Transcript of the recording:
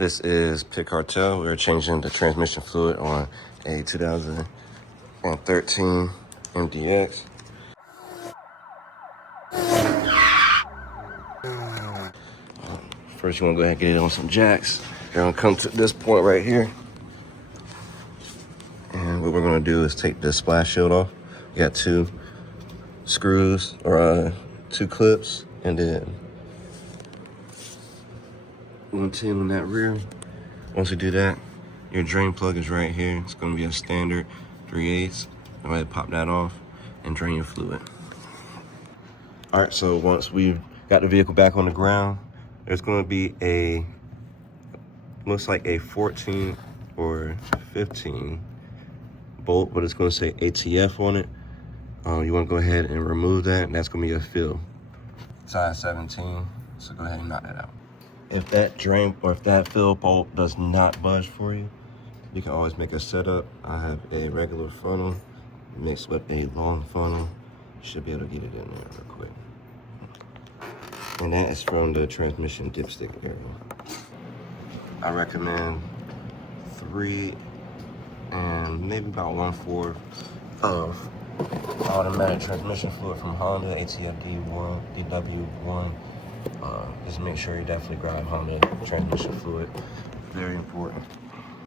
This is Pit Cartel. We're changing the transmission fluid on a 2013 MDX. First, you want to go ahead and get it on some jacks. You're going to come to this point right here. And what we're going to do is take the splash shield off. We got two screws, or two clips, and then 110 on that rear. Once you do that, your drain plug is right here. It's going to be a standard 3/8. Go ahead and pop that off and drain your fluid. All right, so once we've got the vehicle back on the ground, there's going to be a, looks like a 14 or 15 bolt, but it's going to say ATF on it. You want to go ahead and remove that, and that's going to be a fill. Size 17, so go ahead and knock that out. If that drain or if that fill bolt does not budge for you, you can always make a setup. I have a regular funnel mixed with a long funnel. You should be able to get it in there real quick. And that is from the transmission dipstick area. I recommend 3 and maybe about 1/4 of automatic transmission fluid from Honda, ATF D1, DW1. Just make sure you definitely grab Honda transmission fluid. Very important.